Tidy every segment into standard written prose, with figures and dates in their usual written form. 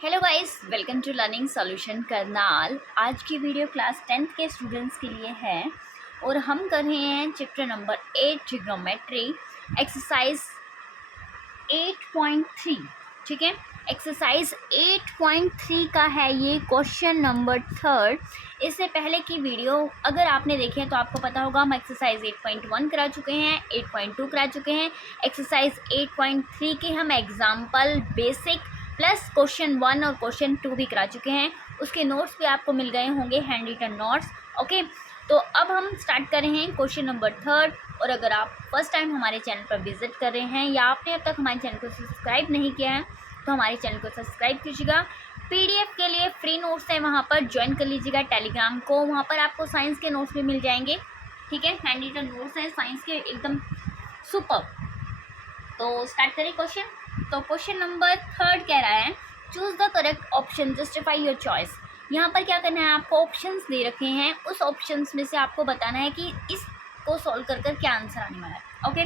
Hello guys, welcome to learning solution Karnal. आज की video class 10th के स्टूडेंट्स के लिए है और हम कर रहे हैं चैप्टर नंबर 8 ट्रिग्नोमेट्री एक्सरसाइज 8.3। ठीक है, एक्सरसाइज 8.3 का है ये क्वेश्चन नंबर 3। इससे पहले की वीडियो अगर आपने देखी है तो आपको पता होगा हम एक्सरसाइज 8.1 करा चुके हैं, 8.2 करा चुके हैं। एक्सरसाइज 8.3 के हम एग्जाम्पल बेसिक प्लस क्वेश्चन 1 और क्वेश्चन 2 भी करा चुके हैं। उसके नोट्स भी आपको मिल गए होंगे, हैंड रिटन नोट्स। ओके, तो अब हम स्टार्ट कर रहे हैं क्वेश्चन नंबर 3। और अगर आप फर्स्ट टाइम हमारे चैनल पर विजिट कर रहे हैं या आपने अब तक हमारे चैनल को सब्सक्राइब नहीं किया है तो हमारे चैनल को सब्सक्राइब कीजिएगा। पीडीएफ के लिए फ्री नोट्स है, वहाँ पर ज्वाइन कर लीजिएगा टेलीग्राम को। वहाँ पर आपको साइंस के नोट्स भी मिल जाएंगे। ठीक है, हैंड रिटन नोट्स है साइंस के, एकदम सुपर। तो स्टार्ट करें क्वेश्चन। तो क्वेश्चन नंबर 3 कह रहा है choose the correct option, justify your choice. यहाँ पर क्या करना है, आपको ऑप्शंस दे रखे हैं, उस ऑप्शंस में से आपको बताना है कि इसको सॉल्व कर कर क्या आंसर आने वाला है। ओके,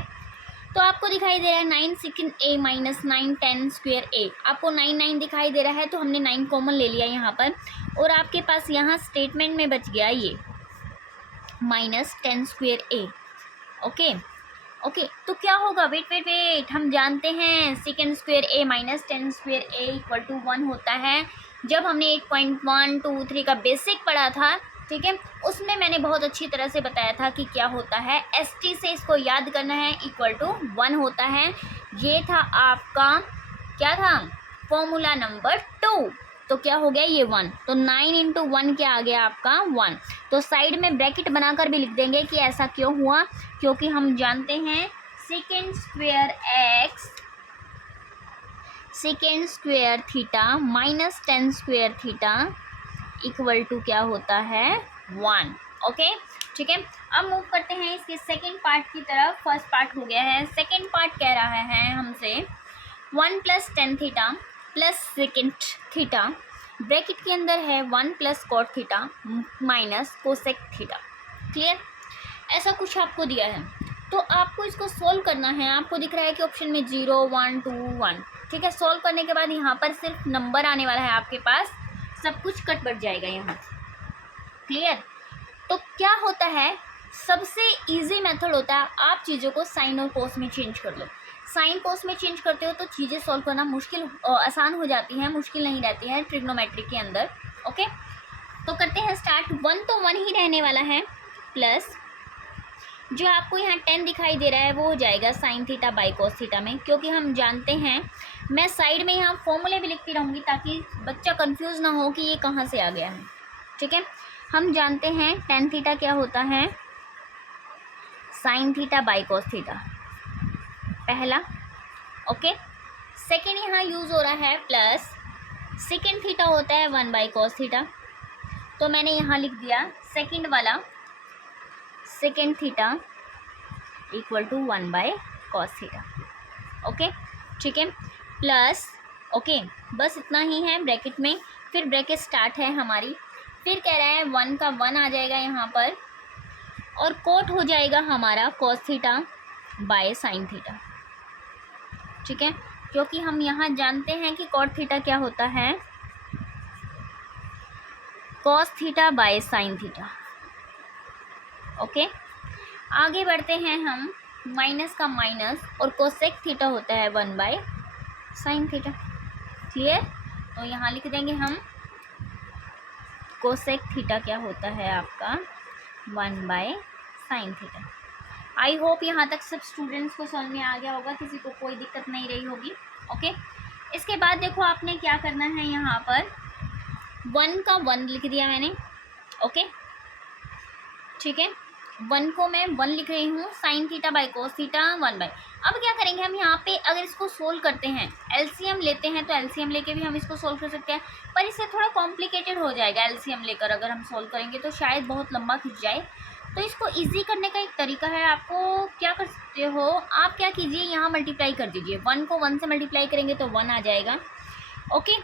तो आपको दिखाई दे रहा है 9 सेकेंड ए माइनस 9 10 स्क्वेयर ए। आपको 9 दिखाई दे रहा है तो हमने 9 कॉमन ले लिया यहाँ पर, और आपके पास यहाँ स्टेटमेंट में बच गया ये माइनस 10 स्क्वेयर ए। ओके, तो क्या होगा, वेट हम जानते हैं second square a minus 10 square a equal to 1 होता है। जब हमने 8.1 2 3 का बेसिक पढ़ा था, ठीक है, उसमें मैंने बहुत अच्छी तरह से बताया था कि क्या होता है। एसटी से इसको याद करना है, इक्वल टू 1 होता है। ये था आपका, क्या था, फॉर्मूला नंबर 2। तो क्या हो गया ये 1, तो 9 इंटू 1 क्या आ गया आपका 1। तो साइड में ब्रैकेट बनाकर भी लिख देंगे कि ऐसा क्यों हुआ, क्योंकि हम जानते हैं second square x second square theta minus 10 square theta equal to क्या होता है 1। ओके, ठीक है, अब मूव करते हैं इसके सेकेंड पार्ट की तरफ। फर्स्ट पार्ट हो गया है, सेकेंड पार्ट कह रहा है हमसे 1 plus 10 theta plus second theta, bracket के अंदर है 1 plus cot theta minus cosec theta. Clear, ऐसा कुछ आपको दिया है तो आपको इसको सोल्व करना है। आपको दिख रहा है कि ऑप्शन में 0 1 2 1। ठीक है, सोल्व करने के बाद यहाँ पर सिर्फ नंबर आने वाला है आपके पास, सब कुछ कट बढ़ जाएगा यहाँ। क्लियर, तो क्या होता है, सबसे इजी मेथड होता है आप चीज़ों को साइन और कोस में चेंज कर लो। साइन कोस में चेंज करते हो तो चीज़ें सॉल्व करना आसान हो जाती है, मुश्किल नहीं रहती है ट्रिग्नोमेट्री के अंदर। ओके, तो करते हैं स्टार्ट। 1 तो 1 ही रहने वाला है, प्लस जो आपको यहाँ 10 दिखाई दे रहा है वो हो जाएगा sign theta by cos theta में, क्योंकि हम जानते हैं, मैं साइड में यहाँ फॉर्मूले भी लिखती रहूँगी ताकि बच्चा कंफ्यूज ना हो कि ये कहाँ से आ गया है। ठीक है, हम जानते हैं टेन थीटा क्या होता है, sign theta by cos theta पहला। ओके, सेकेंड यहाँ यूज़ हो रहा है प्लस सेकेंड थीटा होता है 1 बाई कोस थीटा, तो मैंने यहाँ लिख दिया सेकेंड वाला second theta equal to 1 by cos theta. Okay, ठीक है, प्लस ओके, बस इतना ही है ब्रैकेट में। फिर ब्रैकेट स्टार्ट है हमारी, फिर कह रहा है 1 का 1 आ जाएगा यहाँ पर, और कोट हो जाएगा हमारा cos theta by sine theta. ठीक है, क्योंकि हम यहाँ जानते हैं कि कॉट थीटा क्या होता है, cos theta by sine theta. Okay, आगे बढ़ते हैं हम, माइनस का माइनस, और कोसेक थीटा होता है 1 बाय साइन थीटा। क्लियर, तो यहाँ लिख देंगे हम कोसेक थीटा क्या होता है आपका 1 by sine theta. I hope यहाँ तक सब स्टूडेंट्स को समझ में आ गया होगा, किसी को कोई दिक्कत नहीं रही होगी। ओके, इसके बाद देखो आपने क्या करना है, यहाँ पर 1 का 1 लिख दिया मैंने। ओके, ठीक है, 1 को मैं 1 लिख रही हूँ, sign theta by cos theta 1 by. अब क्या करेंगे हम यहाँ पे, अगर इसको सोल्व करते हैं, एलसीएम लेते हैं, तो एलसीएम लेके भी हम इसको सोल्व कर सकते हैं, पर इससे थोड़ा कॉम्प्लिकेटेड हो जाएगा। एलसीएम लेकर अगर हम सोल्व करेंगे तो शायद बहुत लंबा खिंच जाए। तो इसको इजी करने का एक तरीका है, आपको क्या कर सकते हो, आप क्या कीजिए, यहाँ मल्टीप्लाई कर दीजिए। 1 को 1 से मल्टीप्लाई करेंगे तो 1 आ जाएगा। ओके,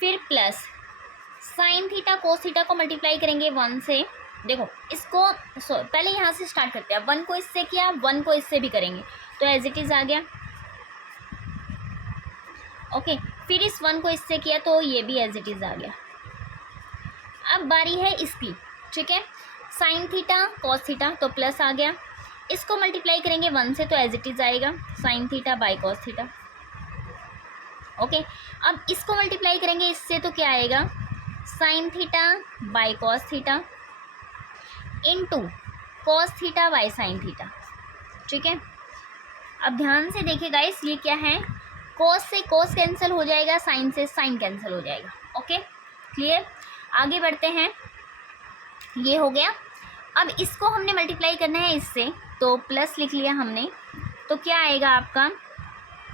फिर plus sine theta cos theta को मल्टीप्लाई करेंगे 1 से। देखो इसको पहले यहाँ से स्टार्ट करते हैं, 1 को इससे किया, 1 को इससे भी करेंगे, तो एज इट इज़ आ गया। ओके, फिर इस 1 को इससे किया तो ये भी एज इट इज़ आ गया। अब बारी है इसकी, ठीक है। साइन थीटा कॉस थीटा तो प्लस आ गया, इसको मल्टीप्लाई करेंगे 1 से तो एज इट इज़ आएगा sign theta by cos theta. Okay, अब इसको मल्टीप्लाई करेंगे इससे तो क्या आएगा, sign theta by cos theta into cos theta by sine theta, ठीक है। अब ध्यान से देखिए गाइस, ये क्या है, कॉस से कॉस कैंसिल हो जाएगा, साइन से साइन कैंसिल हो जाएगा। ओके क्लियर, आगे बढ़ते हैं। ये हो गया। अब इसको हमने मल्टीप्लाई करना है इससे, तो प्लस लिख लिया हमने, तो क्या आएगा आपका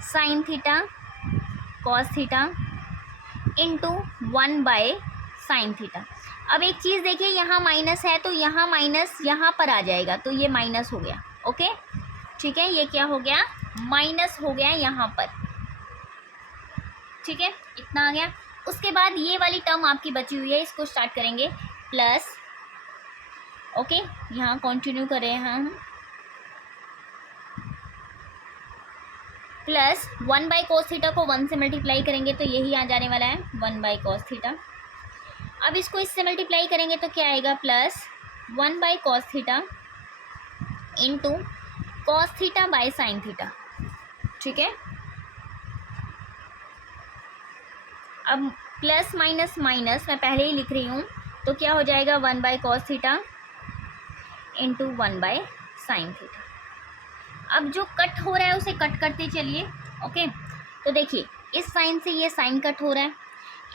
sine theta cos theta into 1 by sine theta. अब एक चीज़ देखिए, यहाँ माइनस है तो यहाँ माइनस यहाँ पर आ जाएगा, तो ये माइनस हो गया। ओके ठीक है, ये क्या हो गया, माइनस हो गया यहाँ पर, ठीक है, इतना आ गया। उसके बाद ये वाली टर्म आपकी बची हुई है, इसको स्टार्ट करेंगे प्लस। ओके, यहाँ कंटिन्यू कर रहे हैं हम, प्लस 1 बाई कॉस थीटा को 1 से मल्टीप्लाई करेंगे तो यही आ जाने वाला है 1 बाई कॉस थीटा। अब इसको इससे मल्टीप्लाई करेंगे तो क्या आएगा, plus 1 by cos theta into cos theta by sine theta, ठीक है। अब प्लस माइनस माइनस मैं पहले ही लिख रही हूँ, तो क्या हो जाएगा 1 by cos theta into 1 by sine theta. अब जो कट हो रहा है उसे कट करते चलिए। ओके, तो देखिए इस साइन से ये साइन कट हो रहा है,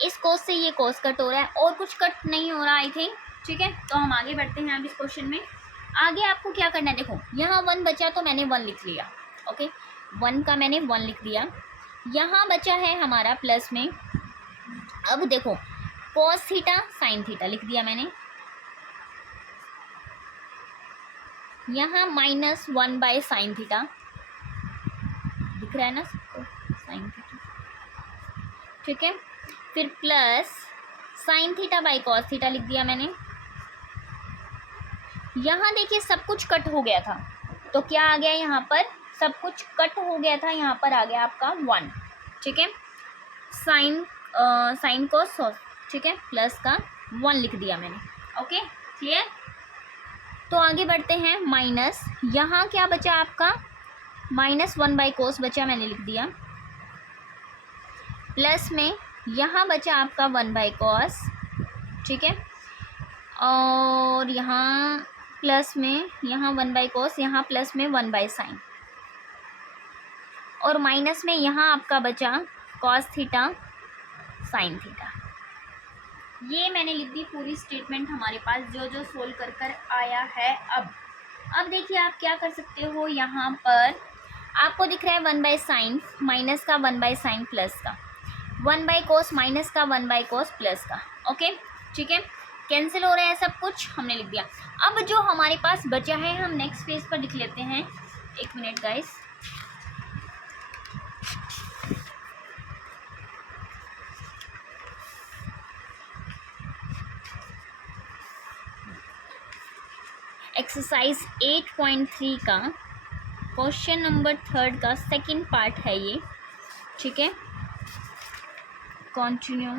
इस कोस से ये कोस कट हो रहा है, और कुछ कट नहीं हो रहा आई थिंक, ठीक है। तो हम आगे बढ़ते हैं अब इस क्वेश्चन में। आगे आपको क्या करना है, देखो यहाँ 1 बचा तो मैंने 1 लिख लिया। ओके, 1 का मैंने 1 लिख दिया, यहाँ बचा है हमारा प्लस में। अब देखो कॉस थीटा साइन थीटा लिख दिया मैंने, यहाँ माइनस 1 बाय साइन थीटा दिख रहा है ना सबको, साइन थीटा, ठीक है। फिर plus sine theta by cos theta लिख दिया मैंने। यहाँ देखिए सब कुछ कट हो गया था, तो क्या आ गया यहाँ पर, सब कुछ कट हो गया था, यहाँ पर आ गया आपका 1, ठीक है। साइन कॉस, ठीक है, प्लस का 1 लिख दिया मैंने। ओके क्लियर, तो आगे बढ़ते हैं। माइनस यहाँ क्या बचा आपका, माइनस 1 बाई कोस बचा, मैंने लिख दिया। प्लस में यहाँ बचा आपका 1 बाई कॉस, ठीक है, और यहाँ प्लस में यहाँ 1 बाई कॉस, यहाँ प्लस में 1 बाई साइन, और माइनस में यहाँ आपका बचा कॉस थीटा साइन थीटा। ये मैंने लिख दी पूरी स्टेटमेंट हमारे पास, जो जो सोल्व कर कर आया है। अब देखिए आप क्या कर सकते हो, यहाँ पर आपको दिख रहा है 1 बाई साइन माइनस का, 1 बाई साइन प्लस का, 1 बाई कोस माइनस का, 1 बाई कोस प्लस का। ओके ठीक है, कैंसिल हो रहा है सब कुछ, हमने लिख दिया। अब जो हमारे पास बचा है हम नेक्स्ट पेज पर लिख लेते हैं। एक मिनट गाइस, एक्सरसाइज 8.3 का क्वेश्चन नंबर 3 का सेकंड पार्ट है ये, ठीक है। कंटिन्यू,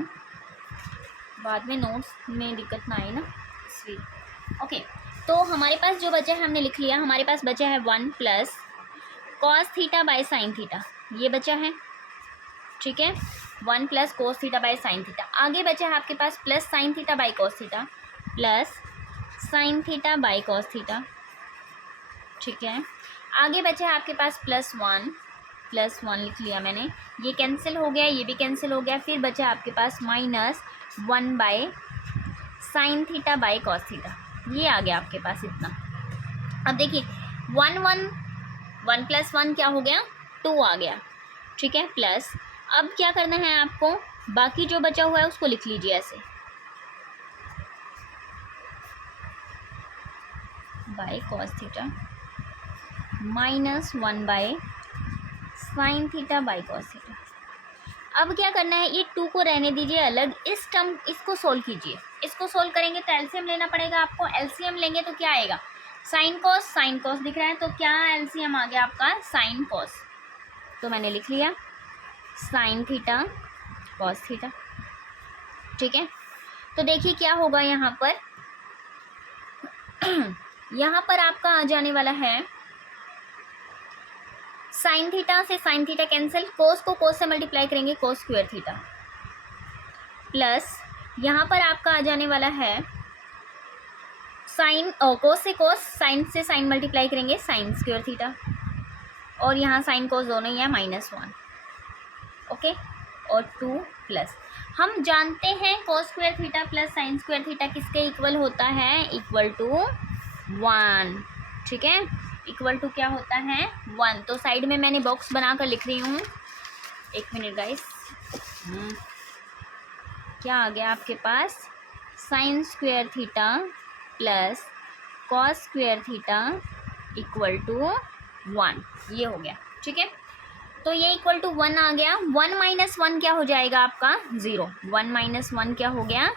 बाद में नोट्स में दिक्कत ना आए ना, इसलिए। ओके, तो हमारे पास जो बचा है हमने लिख लिया। हमारे पास बचा है 1 plus cos theta by sine theta, ये बचा है, ठीक है। 1 plus cos theta by sine theta. आगे बचा है आपके पास plus sine theta by cos theta plus sine theta by cos theta, ठीक है। आगे बचा है आपके पास प्लस 1 लिख लिया मैंने, ये कैंसिल हो गया, ये भी कैंसिल हो गया। फिर बचा आपके पास minus 1 by sine theta by cos theta, ये आ गया आपके पास इतना। अब देखिए 1 प्लस 1 क्या हो गया, 2 आ गया, ठीक है। प्लस अब क्या करना है आपको, बाकी जो बचा हुआ है उसको लिख लीजिए ऐसे, by cos theta minus 1 by sine theta by cos theta. अब क्या करना है, ये 2 को रहने दीजिए अलग, इस टर्म इसको सोल्व कीजिए। इसको सोल्व करेंगे तो एलसीएम लेना पड़ेगा आपको। एलसीएम लेंगे तो क्या आएगा, साइन कॉस दिख रहा है, तो क्या एलसीएम आ गया आपका साइन कॉस, तो मैंने लिख लिया साइन थीटा कॉस थीटा। ठीक है, तो देखिए क्या होगा यहाँ पर यहाँ पर आपका आ जाने वाला है साइन थीटा से साइन थीटा कैंसिल, कोस को कोस से मल्टीप्लाई करेंगे कोस स्क्वायर थीटा, प्लस यहाँ पर आपका आ जाने वाला है साइन कोस से कोस, साइन से साइन मल्टीप्लाई करेंगे साइन स्क्वायर थीटा, और यहाँ साइन कोस दोनों ही है -1। ओके, और 2 प्लस हम जानते हैं cos square theta plus sign square theta किसके इक्वल होता है, इक्वल टू 1। ठीक है, इक्वल टू क्या होता है 1। तो साइड में मैंने बॉक्स बनाकर लिख रही हूँ, एक मिनट गाइस। क्या आ गया आपके पास, sine square theta plus cos square theta equal to 1, ये हो गया। ठीक है, तो ये इक्वल टू 1 आ गया। 1 माइनस 1 क्या हो जाएगा आपका 0, 1 माइनस 1 क्या हो गया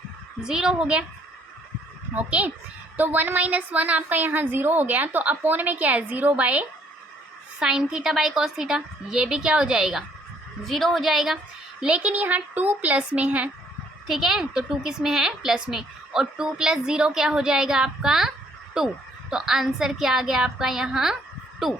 0 हो गया। ओके, तो 1 माइनस 1 आपका यहाँ 0 हो गया, तो अपोन में क्या है 0 bye sine theta by cos theta, ये भी क्या हो जाएगा 0 हो जाएगा। लेकिन यहाँ 2 प्लस में है, ठीक है, तो 2 किस में है प्लस में, और 2 प्लस 0 क्या हो जाएगा आपका 2, तो आंसर क्या आ गया आपका यहाँ 2।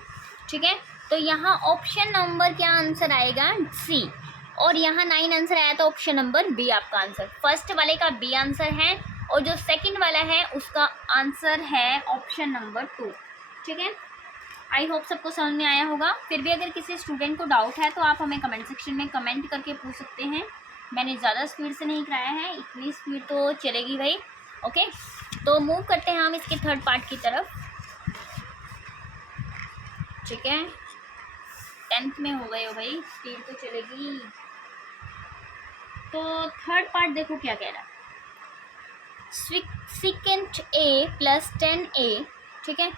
ठीक है, तो यहाँ ऑप्शन नंबर क्या आंसर आएगा सी, और यहाँ 9 आंसर आया तो ऑप्शन नंबर बी आपका आंसर। फर्स्ट वाले का बी आंसर है, और जो सेकंड वाला है उसका आंसर है ऑप्शन नंबर 2। ठीक है, आई होप सबको समझ में आया होगा। फिर भी अगर किसी स्टूडेंट को डाउट है तो आप हमें कमेंट सेक्शन में कमेंट करके पूछ सकते हैं। मैंने ज़्यादा स्पीड से नहीं कराया है, इतनी स्पीड तो चलेगी भाई। ओके, तो मूव करते हैं हम इसके थर्ड पार्ट की तरफ। ठीक है, 10th में हो गए हो भाई, स्पीड तो चलेगी। तो थर्ड पार्ट देखो क्या कह रहा है, सेकेंट ए प्लस 10a। ठीक है,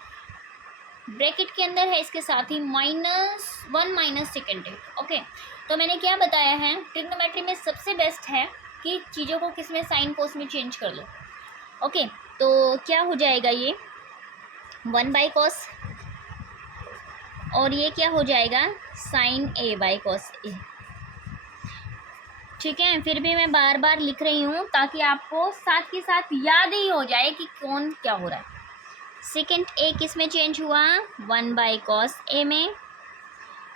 ब्रैकेट के अंदर है इसके साथ ही -1 माइनस सेकेंड ए। ओके, तो मैंने क्या बताया है, ट्रिग्नोमेट्री में सबसे बेस्ट है कि चीज़ों को किस में साइन कोस में चेंज कर लो। ओके, तो क्या हो जाएगा ये 1 बाई कोस, और ये क्या हो जाएगा साइन ए बाई कोस ए। ठीक है, फिर भी मैं बार बार लिख रही हूँ ताकि आपको साथ के साथ याद ही हो जाए कि कौन क्या हो रहा है। सेकेंड ए किस में चेंज हुआ 1 बाई कॉस ए में,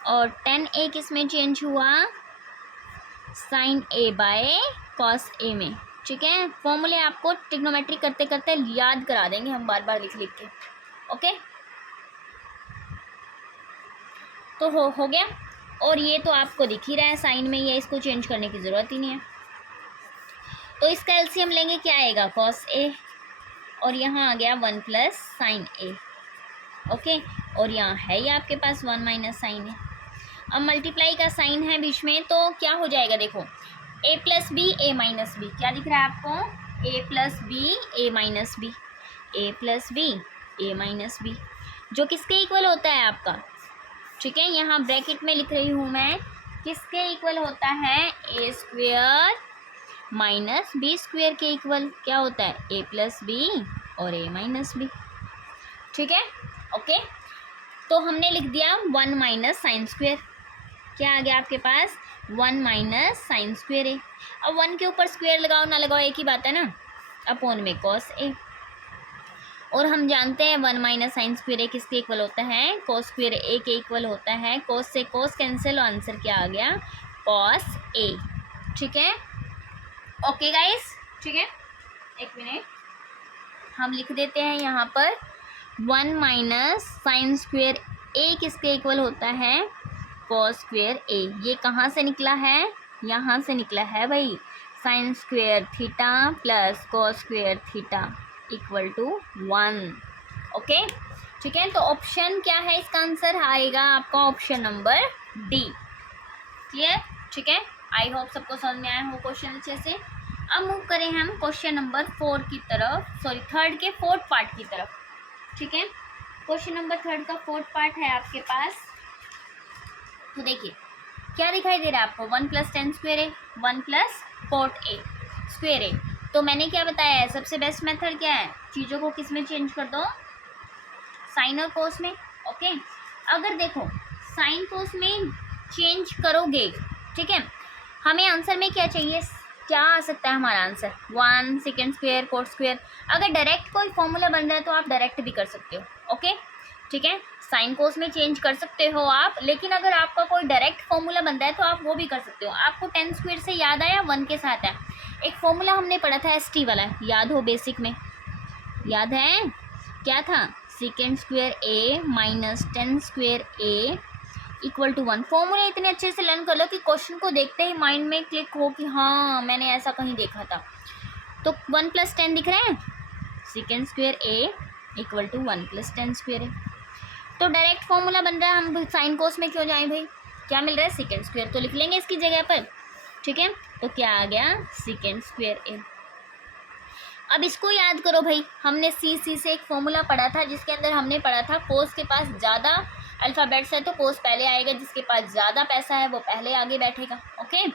और 10a किस में चेंज हुआ sign A by cos A में। ठीक है, फॉर्मूले आपको ट्रिग्नोमेट्री करते करते याद करा देंगे हम बार बार लिख लिख के। ओके, तो हो गया, और ये तो आपको दिख ही रहा है साइन में, ये इसको चेंज करने की ज़रूरत ही नहीं है। तो इसका एलसीएम लेंगे, क्या आएगा कॉस ए, और यहाँ आ गया 1 प्लस साइन ए। ओके, और यहाँ है ये आपके पास 1 माइनस साइन ए। अब मल्टीप्लाई का साइन है बीच में, तो क्या हो जाएगा देखो a plus b a minus b, क्या दिख रहा है आपको a plus b a minus b, a plus b a minus b, जो किसके इक्वल होता है आपका। ठीक है, यहाँ ब्रैकेट में लिख रही हूँ मैं, किसके इक्वल होता है ए स्क्वेयर माइनस बी स्क्वेयर के इक्वल क्या होता है ए प्लस बी और ए माइनस बी। ठीक है, ओके, तो हमने लिख दिया 1 माइनस साइन स्क्वेयर, क्या आ गया आपके पास 1 माइनस साइन स्क्वेयर ए। अब 1 के ऊपर स्क्वेयर लगाओ ना लगाओ एक ही बात है ना, अपॉन में कॉस ए, और हम जानते हैं 1 माइनस साइन स्क्वेयर ए किसके इक्वल होता है कॉस स्क्वेयर ए के इक्वल होता है। कॉस से कॉस कैंसिल, आंसर क्या आ गया कॉस ए। ठीक है, ओके गाइस, ठीक है, एक मिनट हम लिख देते हैं यहाँ पर 1 माइनस साइन स्क्वेयर ए किसके इक्वल होता है कॉस स्क्वेयर ए। ये कहाँ से निकला है, यहाँ से निकला है भाई, sine square theta plus cos square theta equal to 1। Okay, ठीक है, तो ऑप्शन क्या है, इसका आंसर आएगा आपका ऑप्शन नंबर डी। क्लियर, ठीक है, आई होप सबको समझ में आया हो क्वेश्चन अच्छे से। अब मूव करें हम क्वेश्चन नंबर 4 की तरफ, सॉरी थर्ड के फोर्थ पार्ट की तरफ। ठीक है, क्वेश्चन नंबर थर्ड का फोर्थ पार्ट है आपके पास। तो देखिए क्या दिखाई दे रहा है आपको 1 plus 10 square A, 1 plus cot A square A. तो मैंने क्या बताया है, सबसे बेस्ट मेथड क्या है, चीज़ों को किस में चेंज कर दो साइन और कोस में। ओके, अगर देखो साइन कोस में चेंज करोगे, ठीक है, हमें आंसर में क्या चाहिए, क्या आ सकता है हमारा answer, 1 second square coat square. अगर डायरेक्ट कोई फॉर्मूला बन रहा है तो आप डायरेक्ट भी कर सकते हो, ओके ठीक है। साइन कोस में चेंज कर सकते हो आप, लेकिन अगर आपका कोई डायरेक्ट फॉर्मूला बन रहा है तो आप वो भी कर सकते हो। आपको 10 स्क्वायर से याद आया 1 के साथ है, एक फॉर्मूला हमने पढ़ा था ST वाला, याद हो बेसिक में, याद है क्या था, second square A minus 10 square A equal to 1। Formula इतने अच्छे से लर्न कर लो कि क्वेश्चन को देखते ही माइंड में क्लिक हो कि हाँ मैंने ऐसा कहीं देखा था। तो 1 + 10 दिख रहे हैं, second square A equal to 1 + 10 square A। तो डायरेक्ट फॉर्मूला बन रहा है, हम साइन कोस में क्यों जाएं भाई, क्या मिल रहा है सेकेंड स्क्वायर, तो लिख लेंगे इसकी जगह पर, ठीक है। तो क्या आ गया, सेकेंड स्क्वायर A। अब इसको याद करो भाई, हमने सी से एक फॉर्मूला पढ़ा था जिसके अंदर हमने पढ़ा था कोस के पास ज़्यादा अल्फ़ाबेट्स है तो कोस पहले आएगा, जिसके पास ज़्यादा पैसा है वो पहले आगे बैठेगा, ओके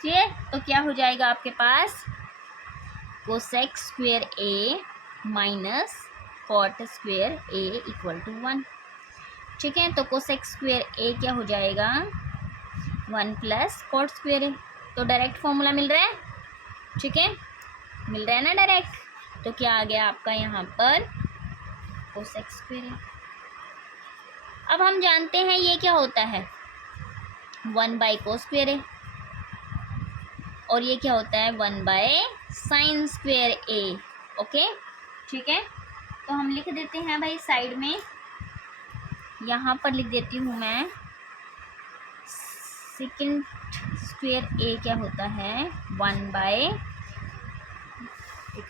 क्लियर। तो क्या हो जाएगा आपके पास, cosec square A minus cot square A equal to 1, ठीक है। तो कोसेक स्क्वायर A क्या हो जाएगा, 1 + कॉट स्क्वायर A। तो डायरेक्ट फॉर्मूला मिल रहा है, ठीक है, मिल रहा है ना डायरेक्ट। तो क्या आ गया आपका यहाँ पर, कोसेक स्क्वायर A। अब हम जानते हैं ये क्या होता है, 1/cos स्क्वायर A, और ये क्या होता है 1/sin स्क्वायर A, ओके ठीक है। तो हम लिख देते हैं भाई साइड में, यहाँ पर लिख देती हूँ मैं, सेकेंड स्क्वायर A क्या होता है 1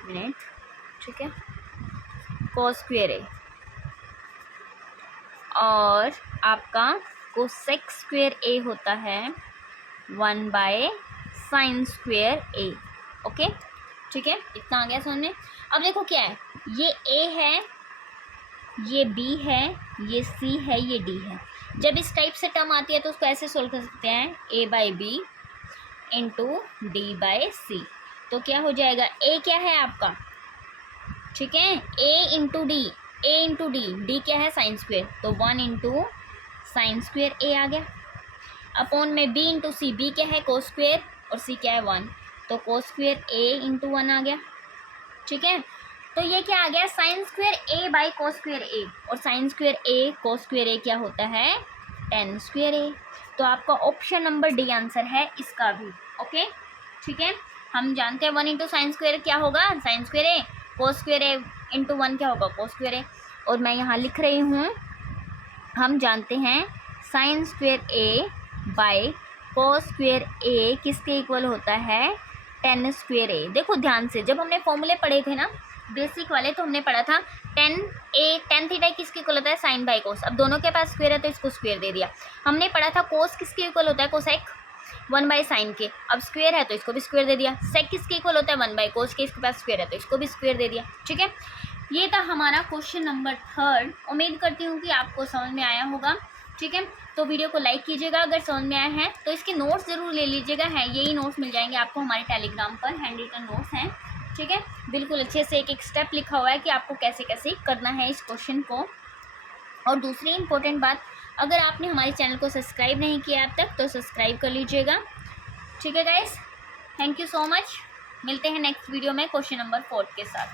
मिनट, ठीक है, cos स्क्वायर A, और आपका कोसेक स्क्वायर A होता है 1/sin स्क्वायर A, ओके ठीक है। इतना आ गया समझ में। अब देखो क्या है, ये A है, ये B है, ये C है, ये D है। जब इस टाइप से टर्म आती है तो उसको ऐसे सोल्व कर सकते हैं, A/B इंटू D/C। तो क्या हो जाएगा, A क्या है आपका, ठीक है, A into D, A into D, D क्या है साइन स्क्वेयर, तो 1 इंटू साइन स्क्वेयर A आ गया, अपॉन में B इंटू C, B क्या है कोस स्क्वेयर और C क्या है 1, तो कोस स्क्वेयर A इंटू 1 आ गया, ठीक है। तो ये क्या आ गया, sine square A/cos square A, और sine square A cos square A क्या होता है, tan स्क्वेयर A। तो आपका ऑप्शन नंबर D आंसर है इसका भी, ओके ठीक है। हम जानते हैं 1 इंटू साइन स्क्वेयर क्या होगा, sine square A, cos square A into 1 क्या होगा, cos स्क्वेयर A। और मैं यहाँ लिख रही हूँ, हम जानते हैं sine square A/cos square A किसके इक्वल होता है, tan स्क्वेयर A। देखो ध्यान से, जब हमने फॉर्मूले पढ़े थे ना बेसिक वाले, तो हमने पढ़ा था tan थीटा किसके इक्वल होता है, साइन बाई कोस। अब दोनों के पास स्क्वेयर है तो इसको स्क्वेयर दे दिया। हमने पढ़ा था कोस किसके इक्वल होता है, कोसेक 1/sin के, अब स्क्वेयर है तो इसको भी स्क्वेयर दे दिया। सेक किसके इक्वल होता है, 1/cos के, इसके पास स्क्वेयर है तो इसको भी स्क्वेयर दे दिया, ठीक है। ये था हमारा क्वेश्चन नंबर 3। उम्मीद करती हूँ कि आपको समझ में आया होगा, ठीक है। तो वीडियो को लाइक कीजिएगा अगर समझ में आया है, तो इसके नोट्स ज़रूर ले लीजिएगा, है यही नोट्स मिल जाएंगे आपको हमारे टेलीग्राम पर, हैंड रिटन नोट्स हैं, ठीक है। बिल्कुल अच्छे से एक एक स्टेप लिखा हुआ है कि आपको कैसे कैसे करना है इस क्वेश्चन को। और दूसरी इंपॉर्टेंट बात, अगर आपने हमारे चैनल को सब्सक्राइब नहीं किया अब तक तो सब्सक्राइब कर लीजिएगा, ठीक है guys. Thank you so much, मिलते हैं नेक्स्ट वीडियो में क्वेश्चन नंबर 4 के साथ।